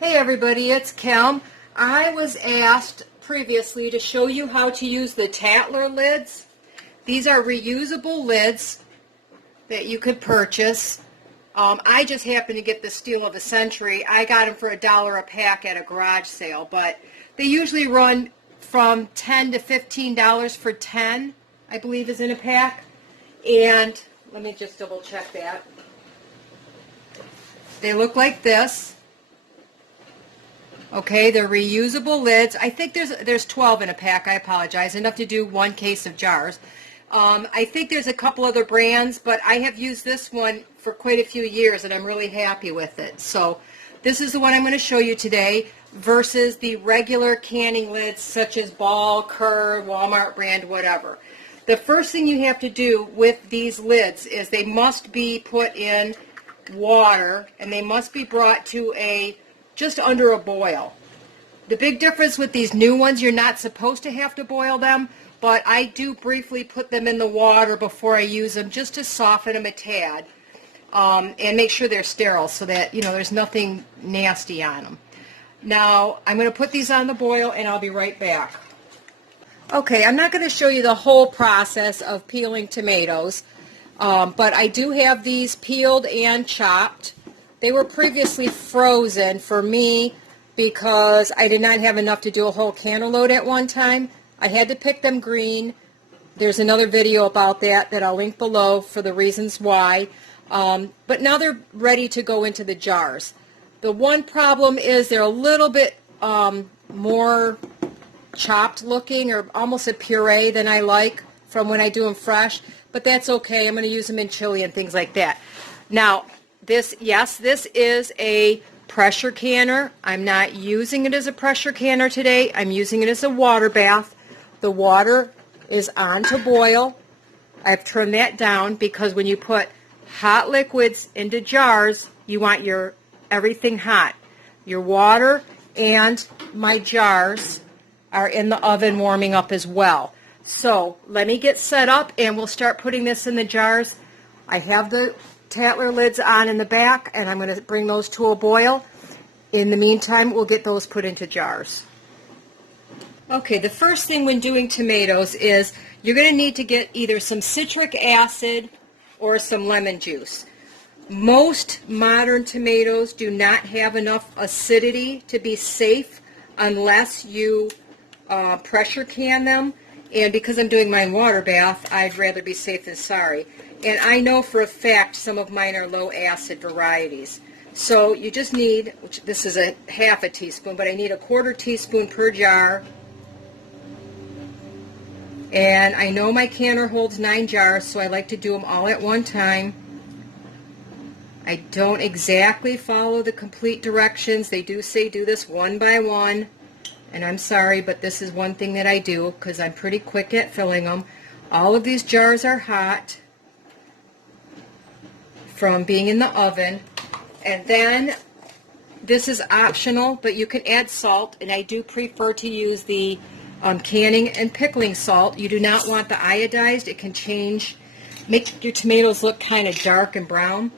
Hey everybody, it's Kim. I was asked previously to show you how to use the Tattler lids. These are reusable lids that you could purchase. I just happened to get the steal of the century. I got them for $1 a pack at a garage sale, but they usually run from $10 to $15 for 10, I believe is in a pack. And let me just double check that. They look like this. Okay, they're reusable lids. I think there's 12 in a pack. I apologize. Enough to do one case of jars. I think there's a couple other brands, but I have used this one for quite a few years, and I'm really happy with it. So this is the one I'm going to show you today versus the regular canning lids such as Ball, Kerr, Walmart brand, whatever. The first thing you have to do with these lids is they must be put in water, and they must be brought to just under a boil. The big difference with these new ones, you're not supposed to have to boil them, but I do briefly put them in the water before I use them just to soften them a tad and make sure they're sterile so that, there's nothing nasty on them. Now, I'm going to put these on the boil and I'll be right back. Okay, I'm not going to show you the whole process of peeling tomatoes, but I do have these peeled and chopped. They were previously frozen for me because I did not have enough to do a whole cantaloupe at one time. I had to pick them green. There's another video about that I'll link below for the reasons why. But now they're ready to go into the jars. The one problem is they're a little bit more chopped looking, or almost a puree than I like from when I do them fresh, but that's okay. I'm going to use them in chili and things like that. Now, this is a pressure canner. I'm not using it as a pressure canner today. I'm using it as a water bath. The water is on to boil. I've turned that down because when you put hot liquids into jars, you want everything hot. Your water and my jars are in the oven warming up as well. So let me get set up and we'll start putting this in the jars. I have the Tattler lids on in the back, and I'm going to bring those to a boil. In the meantime, we'll get those put into jars. Okay, the first thing when doing tomatoes is you're going to need to get either some citric acid or some lemon juice. Most modern tomatoes do not have enough acidity to be safe unless you pressure can them. And because I'm doing my water bath, I'd rather be safe than sorry. And I know for a fact some of mine are low acid varieties. So you just need, which this is a half a teaspoon, but I need a 1/4 teaspoon per jar. And I know my canner holds 9 jars, so I like to do them all at one time. I don't exactly follow the complete directions. They do say do this one by one. And I'm sorry, but this is one thing that I do because I'm pretty quick at filling them. All of these jars are hot from being in the oven. And then this is optional, but you can add salt, and I do prefer to use the canning and pickling salt. You do not want the iodized. It can make your tomatoes look kind of dark and brown.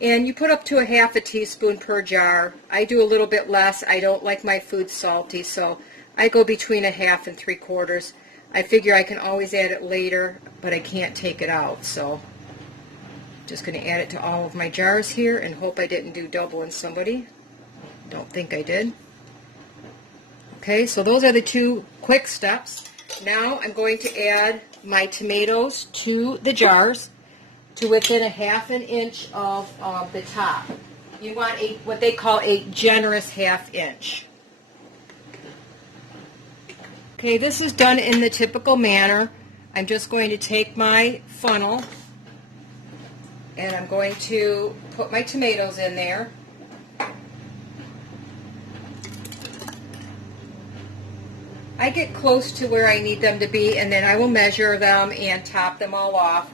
And you put up to a half a teaspoon per jar. I do a little bit less. I don't like my food salty, so I go between a half and 3/4. I figure I can always add it later, but I can't take it out, so just going to add it to all of my jars here and hope I didn't do double in somebody. Don't think I did. Okay, so those are the 2 quick steps. Now I'm going to add my tomatoes to the jars to within a half an inch of the top. You want what they call a generous ½ inch. Okay, this is done in the typical manner. I'm just going to take my funnel and I'm going to put my tomatoes in there. I get close to where I need them to be, and then I will measure them and top them all off.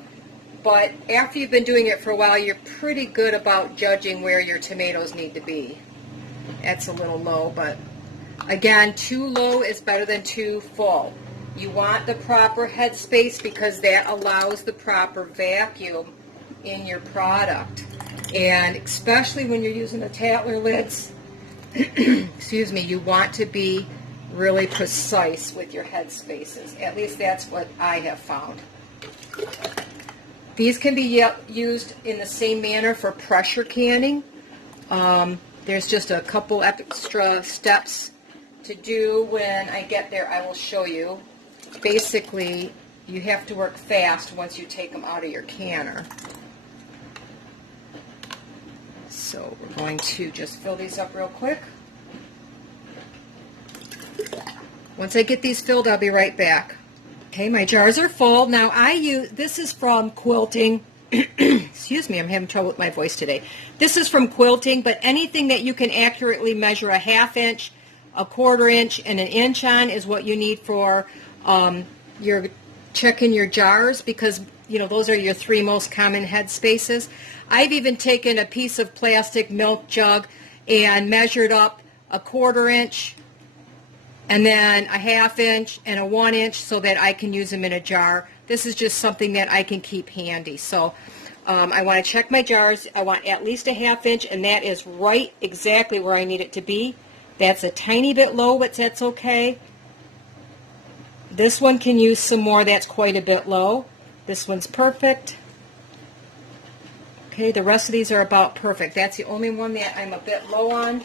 But after you've been doing it for a while, you're pretty good about judging where your tomatoes need to be. That's a little low, but again, too low is better than too full. You want the proper headspace because that allows the proper vacuum in your product. And especially when you're using the Tattler lids, excuse me, you want to be really precise with your head spaces. At least that's what I have found. These can be used in the same manner for pressure canning. There's just a couple extra steps to do. When I get there, I will show you. Basically, you have to work fast once you take them out of your canner. So we're going to just fill these up real quick. Once I get these filled, I'll be right back. Okay, my jars are full. Now this is from quilting. Excuse me, I'm having trouble with my voice today. This is from quilting, but anything that you can accurately measure a 1/2 inch, a 1/4 inch, and an inch on is what you need for your checking your jars, because those are your 3 most common head spaces. I've even taken a piece of plastic milk jug and measured up a 1/4 inch, and then a 1/2 inch and a 1 inch so that I can use them in a jar. This is just something that I can keep handy. So I want to check my jars. I want at least a 1/2 inch, and that is right exactly where I need it to be. That's a tiny bit low, but that's okay. This one can use some more. That's quite a bit low. This one's perfect. Okay, the rest of these are about perfect. That's the only one that I'm a bit low on.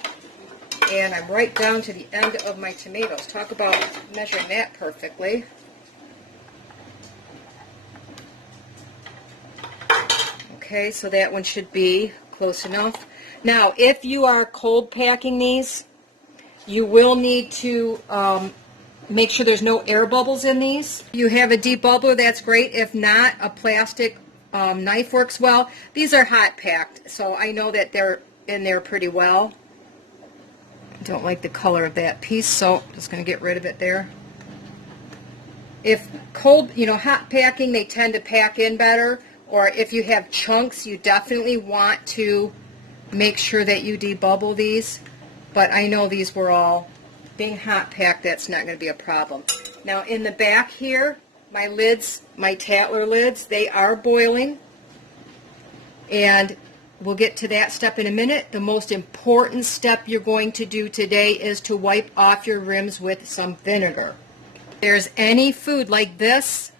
And I'm right down to the end of my tomatoes. Talk about measuring that perfectly. Okay, so that one should be close enough. Now, if you are cold packing these, you will need to make sure there's no air bubbles in these. If you have a debubbler, that's great. If not, a plastic knife works well. These are hot packed, so I know that they're in there pretty well. Don't like the color of that piece, so I'm just going to get rid of it there. If cold, hot packing, they tend to pack in better, or if you have chunks, you definitely want to make sure that you debubble these. But I know these were all being hot packed, that's not going to be a problem. Now in the back here, my lids, my Tattler lids, they are boiling, and we'll get to that step in a minute. The most important step you're going to do today is to wipe off your rims with some vinegar. If there's any food like this,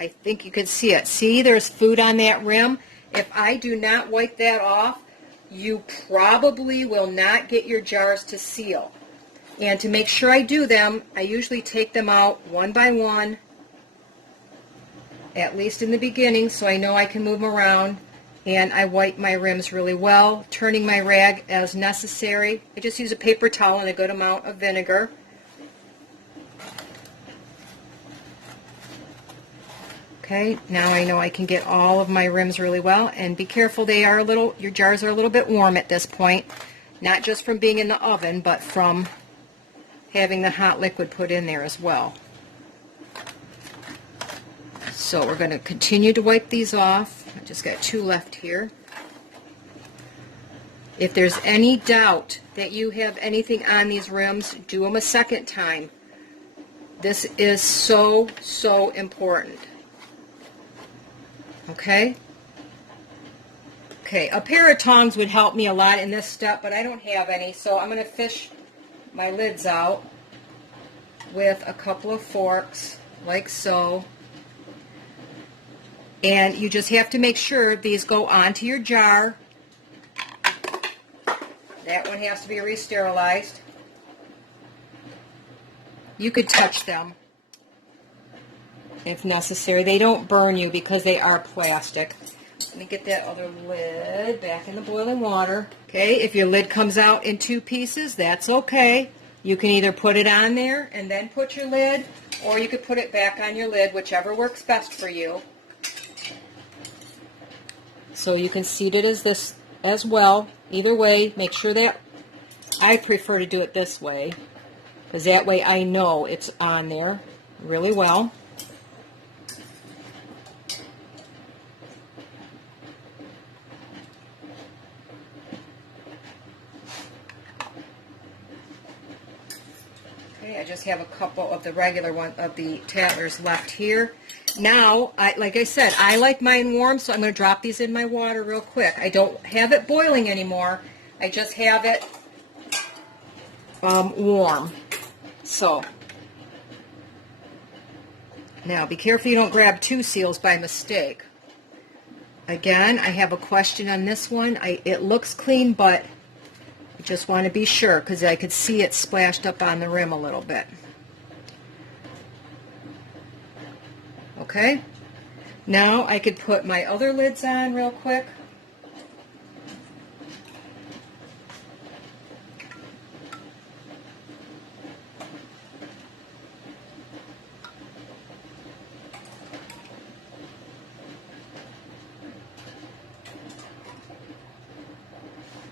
I think you can see it. See, there's food on that rim. If I do not wipe that off, you probably will not get your jars to seal. And to make sure I do them, I usually take them out one by one, at least in the beginning, so I know I can move them around. And I wipe my rims really well, turning my rag as necessary. I just use a paper towel and a good amount of vinegar. Okay, now I know I can get all of my rims really well. And be careful, your jars are a little bit warm at this point. Not just from being in the oven, but from having the hot liquid put in there as well. So we're going to continue to wipe these off. I just got 2 left here. If there's any doubt that you have anything on these rims, do them a second time. This is so, so important. Okay? Okay, a pair of tongs would help me a lot in this step, but I don't have any, so I'm going to fish my lids out with a couple of forks, like so. And you just have to make sure these go onto your jar. That one has to be re-sterilized. You could touch them if necessary. They don't burn you because they are plastic. Let me get that other lid back in the boiling water. Okay, if your lid comes out in 2 pieces, that's okay. You can either put it on there and then put your lid, or you could put it back on your lid, whichever works best for you. So you can seat it as this as well. Either way, make sure that I prefer to do it this way, because that way I know it's on there really well. Okay, I just have a couple of the regular one of the Tattlers left here. Now, like I said, I like mine warm, so I'm going to drop these in my water real quick. I don't have it boiling anymore. I just have it warm. So now be careful you don't grab 2 seals by mistake. Again, I have a question on this one. It looks clean, but I just want to be sure because I could see it splashed up on the rim a little bit. Okay, now I could put my other lids on real quick.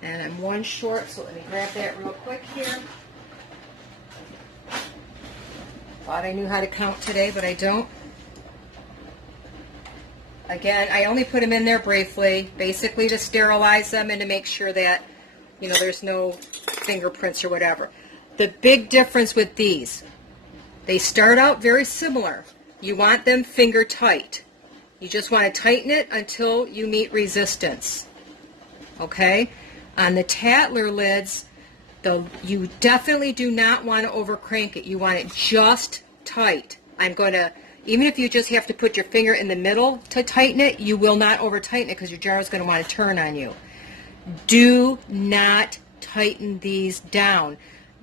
And I'm one short, so let me grab that real quick here. Thought I knew how to count today, but I don't. Again, I only put them in there briefly, basically to sterilize them and to make sure that, you know, there's no fingerprints or whatever. The big difference with these, they start out very similar. You want them finger tight. You just want to tighten it until you meet resistance. Okay? On the Tattler lids, you definitely do not want to over crank it. You want it just tight. I'm going to, even if you just have to put your finger in the middle to tighten it, you will not over tighten it because your jar is going to want to turn on you. Do not tighten these down.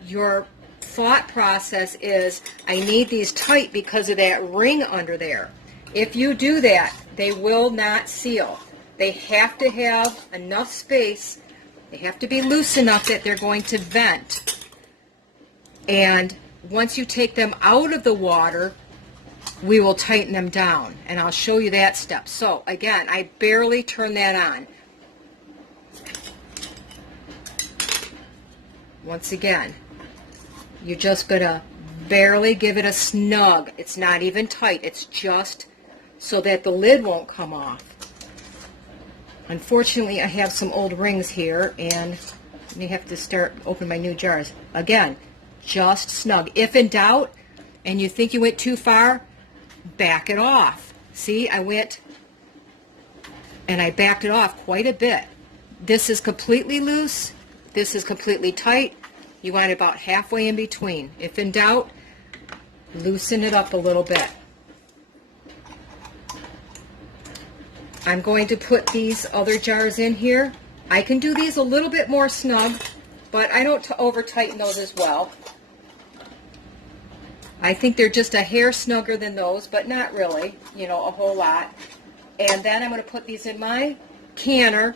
Your thought process is, I need these tight because of that ring under there. If you do that, they will not seal. They have to have enough space. They have to be loose enough that they're going to vent. And once you take them out of the water, we will tighten them down. And I'll show you that step. So again, I barely turn that on. Once again, you're just going to barely give it a snug. It's not even tight. It's just so that the lid won't come off. Unfortunately, I have some old rings here, and I have to start opening my new jars. Again, just snug. If in doubt, and you think you went too far, back it off. See, I went, and I backed it off quite a bit. This is completely loose. This is completely tight. You want it about halfway in between. If in doubt, loosen it up a little bit. I'm going to put these other jars in here. I can do these a little bit more snug, but I don't over tighten those as well. I think they're just a hair snugger than those, but not really, you know, a whole lot. And then I'm going to put these in my canner.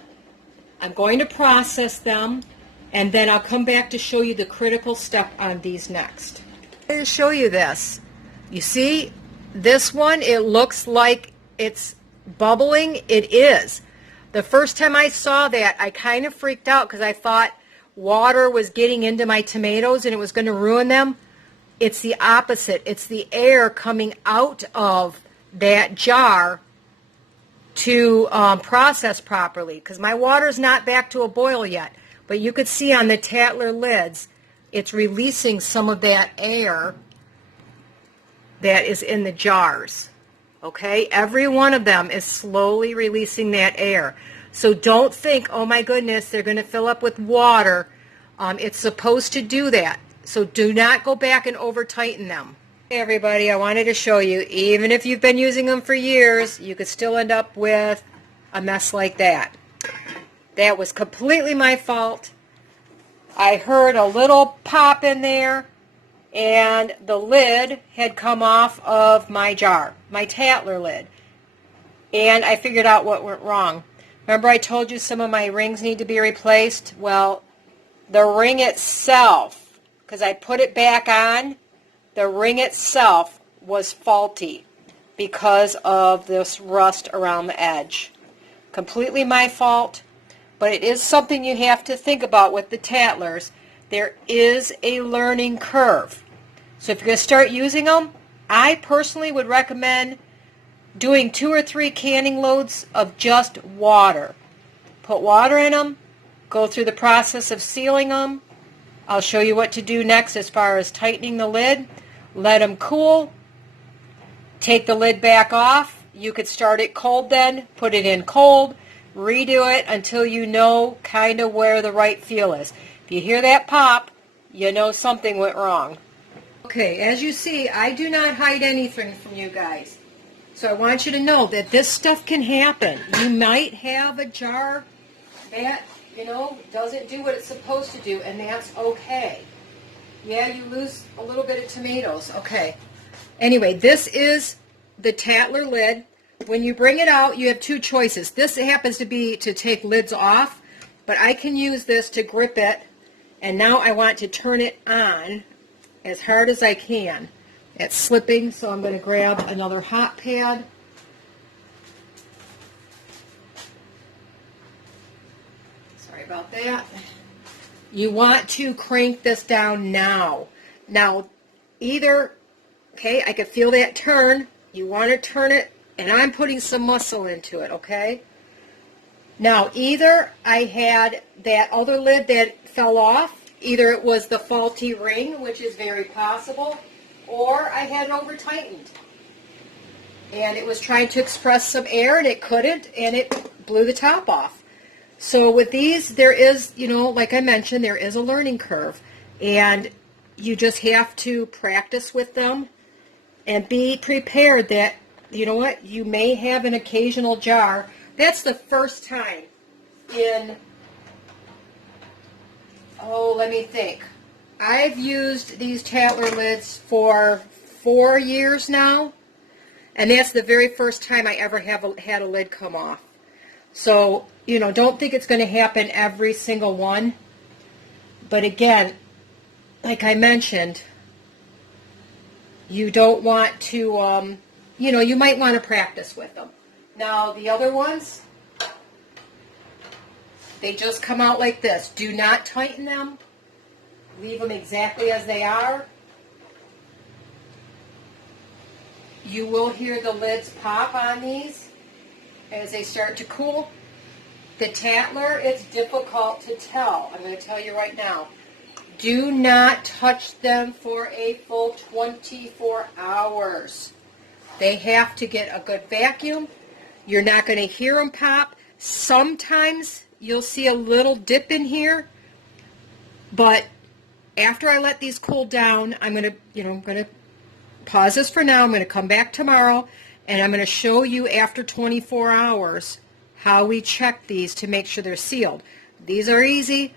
I'm going to process them, and then I'll come back to show you the critical step on these next. I'm going to show you this. You see, this one, it looks like it's bubbling. It is. The first time I saw that, I kind of freaked out because I thought water was getting into my tomatoes and it was going to ruin them. It's the opposite. It's the air coming out of that jar to process properly, because my water's not back to a boil yet. But you could see on the Tattler lids, it's releasing some of that air that is in the jars. Okay, every one of them is slowly releasing that air. So don't think, oh my goodness, they're going to fill up with water. It's supposed to do that. So do not go back and over tighten them. Hey everybody, I wanted to show you, even if you've been using them for years, you could still end up with a mess like that. That was completely my fault. I heard a little pop in there, and the lid had come off of my jar, my Tattler lid. And I figured out what went wrong. Remember I told you some of my rings need to be replaced? Well, the ring itself, because I put it back on, the ring itself was faulty because of this rust around the edge. Completely my fault, but it is something you have to think about with the Tattlers. There is a learning curve. So if you're going to start using them, I personally would recommend doing 2 or 3 canning loads of just water. Put water in them, go through the process of sealing them. I'll show you what to do next as far as tightening the lid. Let them cool. Take the lid back off. You could start it cold then, put it in cold, redo it until you know kind of where the right feel is. If you hear that pop, you know something went wrong. Okay, as you see, I do not hide anything from you guys. So I want you to know that this stuff can happen. You might have a jar that, doesn't do what it's supposed to do, and that's okay. Yeah, you lose a little bit of tomatoes. Okay. Anyway, this is the Tattler lid. When you bring it out, you have two choices. This happens to be to take lids off, but I can use this to grip it, and now I want to turn it on as hard as I can. It's slipping, so I'm going to grab another hot pad. Sorry about that. You want to crank this down now. Now, either, okay, I can feel that turn. You want to turn it, and I'm putting some muscle into it, okay? Now, either I had that other lid that fell off, either it was the faulty ring, which is very possible, or I had it over tightened. And it was trying to express some air, and it couldn't, and it blew the top off. So with these, there is, like I mentioned, there is a learning curve. And you just have to practice with them and be prepared that, you know what, you may have an occasional jar. That's the first time in, let me think. I've used these Tattler lids for 4 years now, and that's the very first time I ever had a lid come off. So, don't think it's going to happen every single one. But again, like I mentioned, you don't want to, you might want to practice with them. Now, the other ones, they just come out like this. Do not tighten them. Leave them exactly as they are. You will hear the lids pop on these as they start to cool. The Tattler, it's difficult to tell. I'm going to tell you right now. Do not touch them for a full 24 hours. They have to get a good vacuum. You're not going to hear them pop. Sometimes you'll see a little dip in here, but after I let these cool down, I'm going to pause this for now. I'm going to come back tomorrow, and I'm going to show you after 24 hours how we check these to make sure they're sealed. These are easy.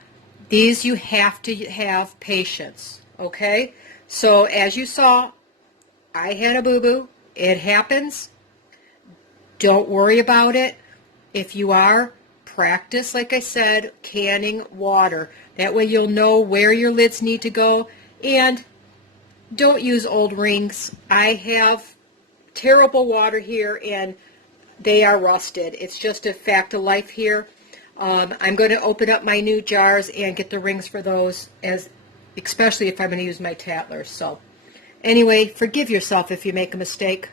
These you have to have patience, okay? So as you saw, I had a boo-boo. It happens. Don't worry about it. If you are, practice, like I said, canning water. That way you'll know where your lids need to go. And don't use old rings. I have terrible water here, and they are rusted. It's just a fact of life here. I'm going to open up my new jars and get the rings for those, especially if I'm going to use my Tattlers. So anyway, forgive yourself if you make a mistake.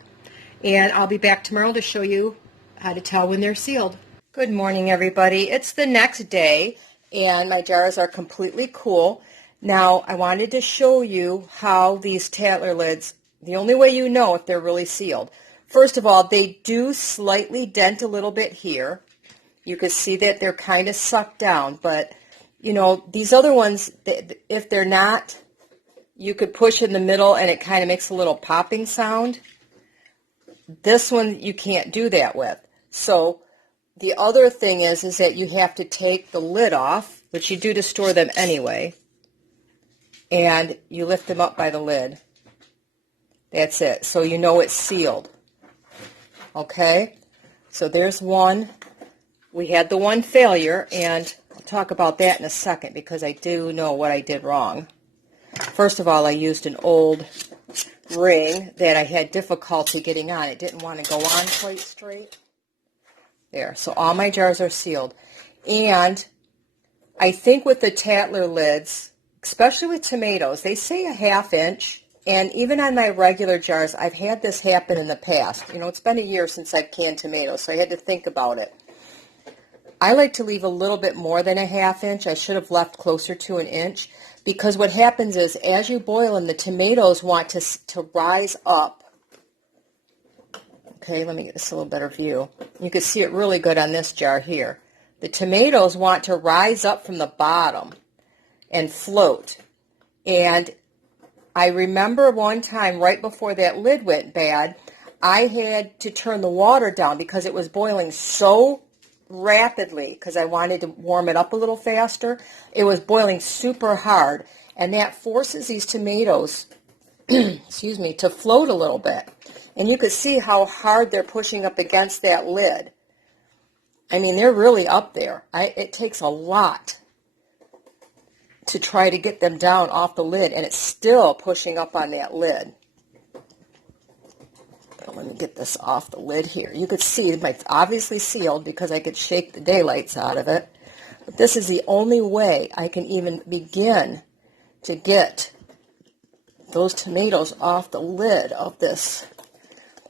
And I'll be back tomorrow to show you how to tell when they're sealed. Good morning, everybody. It's the next day, and my jars are completely cool. Now, I wanted to show you how these Tattler lids, the only way you know if they're really sealed. First of all, they do slightly dent a little bit here. You can see that they're kind of sucked down, but, these other ones, if they're not, you could push in the middle and it kind of makes a little popping sound. This one, you can't do that with. So the other thing is that you have to take the lid off, which you do to store them anyway, and you lift them up by the lid. That's it. So you know it's sealed. Okay? So there's one. We had the one failure, and I'll talk about that in a second because I do know what I did wrong. First of all, I used an old ring that I had difficulty getting on. It didn't want to go on quite straight. There, so all my jars are sealed. And I think with the Tattler lids, especially with tomatoes, they say a 1/2 inch. And even on my regular jars, I've had this happen in the past. It's been a year since I've canned tomatoes, so I had to think about it. I like to leave a little bit more than a 1/2 inch. I should have left closer to an inch, because what happens is as you boil them, the tomatoes want to rise up. Okay, let me get this a little better view. You can see it really good on this jar here. The tomatoes want to rise up from the bottom and float. And I remember one time right before that lid went bad, I had to turn the water down because it was boiling so rapidly because I wanted to warm it up a little faster. It was boiling super hard, and that forces these tomatoes, excuse me, to float a little bit. And you could see how hard they're pushing up against that lid. I mean, they're really up there. It takes a lot to try to get them down off the lid, and it's still pushing up on that lid. Let me get this off the lid here. You could see it's obviously sealed because I could shake the daylights out of it. But this is the only way I can even begin to get those tomatoes off the lid of this,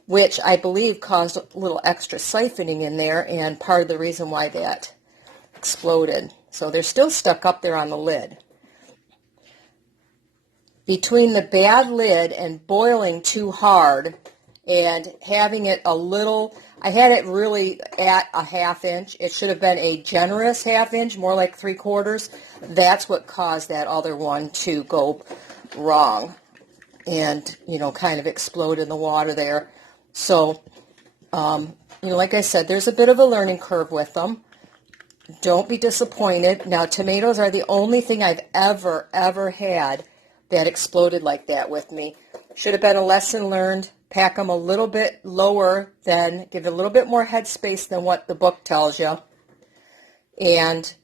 which I believe caused a little extra siphoning in there and part of the reason why that exploded. So they're still stuck up there on the lid. Between the bad lid and boiling too hard and having it a little, I had it really at a 1/2 inch. It should have been a generous 1/2 inch, more like 3/4. That's what caused that other one to go wrong and, kind of explode in the water there. So, like I said, there's a bit of a learning curve with them. Don't be disappointed. Now, tomatoes are the only thing I've ever had that exploded like that with me. Should have been a lesson learned. Pack them a little bit lower than, give it a little bit more headspace than what the book tells you. And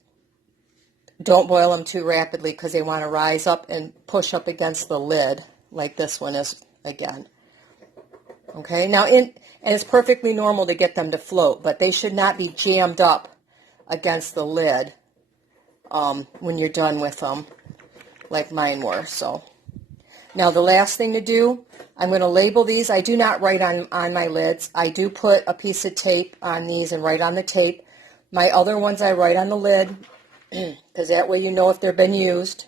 don't boil them too rapidly because they want to rise up and push up against the lid like this one is again. Okay, now and it's perfectly normal to get them to float, but they should not be jammed up against the lid when you're done with them like mine were. So now the last thing to do, I'm going to label these. I do not write on my lids. I do put a piece of tape on these and write on the tape. My other ones I write on the lid because that way you know if they've been used.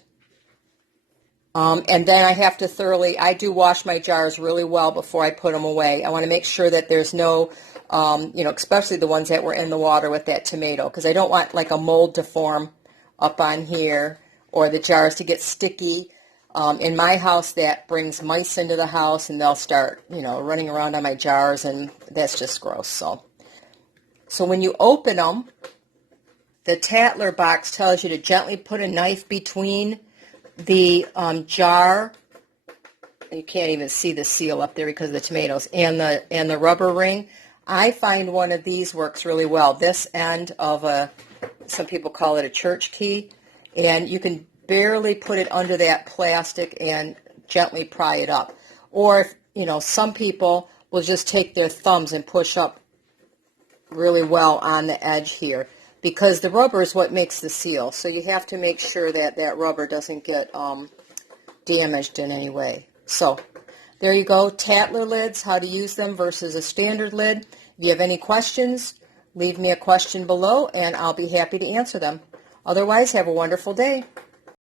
And then I have to I do wash my jars really well before I put them away. I want to make sure that there's no, especially the ones that were in the water with that tomato, because I don't want like a mold to form up on here or the jars to get sticky. In my house, that brings mice into the house and they'll start, running around on my jars, and that's just gross. So when you open them, the Tattler box tells you to gently put a knife between the jar. You can't even see the seal up there because of the tomatoes and the rubber ring. I find one of these works really well. This end of some people call it a church key, and you can barely put it under that plastic and gently pry it up. Or some people will just take their thumbs and push up really well on the edge here, because the rubber is what makes the seal. So you have to make sure that that rubber doesn't get damaged in any way. So there you go, Tattler lids, how to use them versus a standard lid. If you have any questions, leave me a question below and I'll be happy to answer them. Otherwise, have a wonderful day.